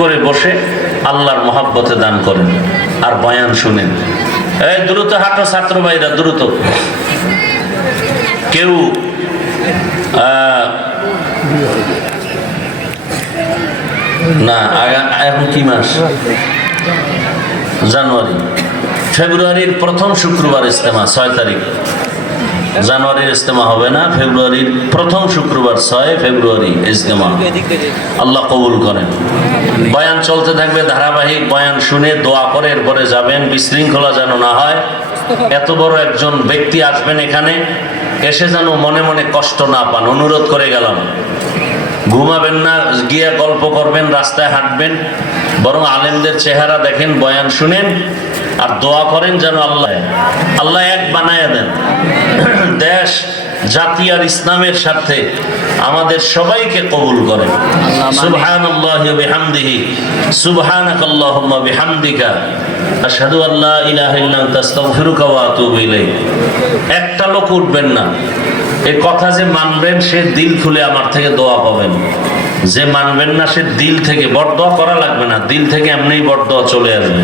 করে বসে আল্লাহর মহব্বতে দান করেন আর বয়ান শুনেন। এই দ্রুত হাঁটো ছাত্র ভাইরা, দ্রুত। কেউ না, এখন কি মাস? জানুয়ারি। ফেব্রুয়ারির প্রথম শুক্রবার ইজতেমা, 6 তারিখ। জানুয়ারির ইজতেমা হবে না, ফেব্রুয়ারির প্রথম শুক্রবার 6 ফেব্রুয়ারি ইজতেমা। আল্লাহ কবুল করেন। বয়ান চলতে থাকবে, ধারাবাহিক বয়ান শুনে দোয়া করে এরপরে যাবেন। বিশৃঙ্খলা যেন না হয়। এত বড় একজন ব্যক্তি আসবেন এখানে, এসে যেন মনে মনে কষ্ট না পান, অনুরোধ করে গেলাম। ঘুমাবেন না, গিয়ে গল্প করবেন, রাস্তায় হাঁটবেন, বরং আলেমদের চেহারা দেখেন, বয়ান শুনেন আর দোয়া করেন যেন আল্লাহ এক বানায়া দেন। দেশ জাতি আর ইসলামের স্বার্থে আমাদের সবাইকে কবুল করেন। সুবহানাল্লাহি ওয়া বিহামদিহি, সুবহানাকাল্লাহুম্মা বিহামদিকা, আশহাদু আল্লা ইলাহা ইল্লা আনতা আস্তাগফিরুকা ওয়া আতুবু ইলাইক। একটা লোক উঠবেন না। এই কথা যে মানবেন সে দিল খুলে আমার থেকে দোয়া পাবেন। যে মানবেন না সে দিল থেকে, বড়দোয়া করা লাগবে না, দিল থেকে এমনিই বড়দোয়া চলে আসবে।